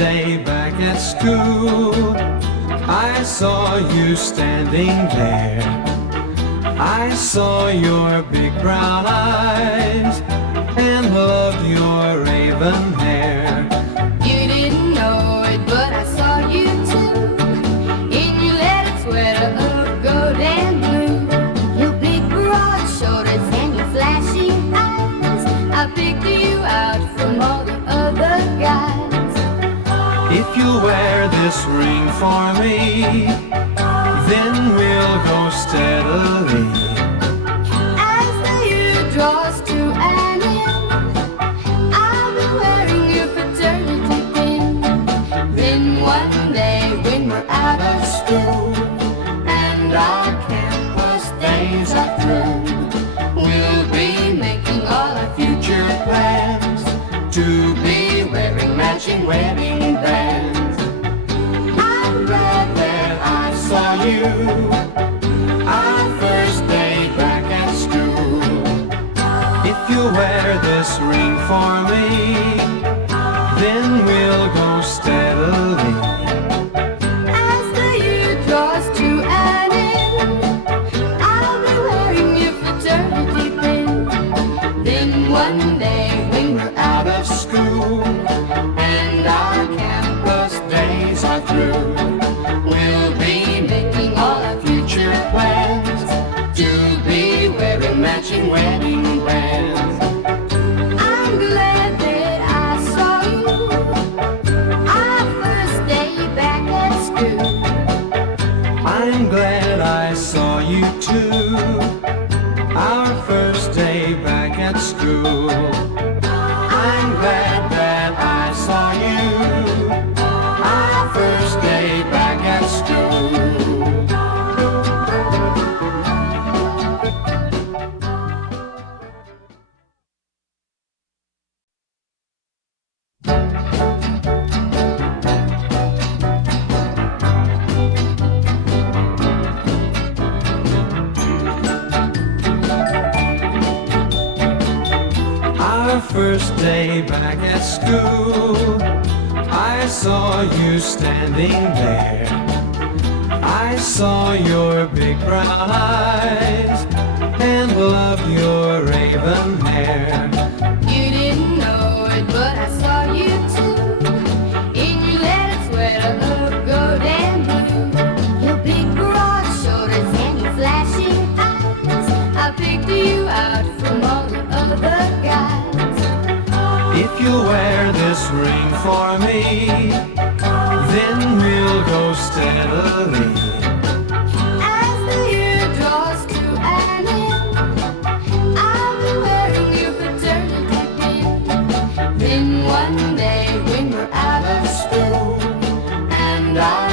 day back at school, I saw you standing there. I saw your big brown eyes and loved your raven hair. You didn't know it, but I saw you too, in your leather sweater of gold and blue. Your big broad shoulders and your flashing eyes, I picked you out from all the other guys. If you wear this ring for me, then we'll go steadily. As the year draws to an end, I'll be wearing your fraternity pin. Then one day when we're out of school and our campus days are through, we'll be making all our future plans to be wearing matching wedding bands. I'm glad that I saw you our first day back at school. If you wear this ring for me, then we'll go steadily. As the year draws to an end, I'll be wearing your fraternity pin. Then one day when we're out of school and our campus days are through, we'll be making all our future plans to be wearing matching wedding bands. I'm glad that I saw you our first day back at school. I'm glad I saw you too, our first day back at school. I'm glad that I saw you our first day back at school. Our first day back at school, I saw you standing there. I saw your big brown eyes and loved your raven hair. You didn't know it, but I saw you too, in your leather sweater of gold and blue. Your big broad shoulders and your flashing eyes, I picked you out from all the other guys. If you wear this ring for me, then we'll go steadily. As the year draws to an end, I'll be wearing your fraternity pin. Then one day when we're out of school and our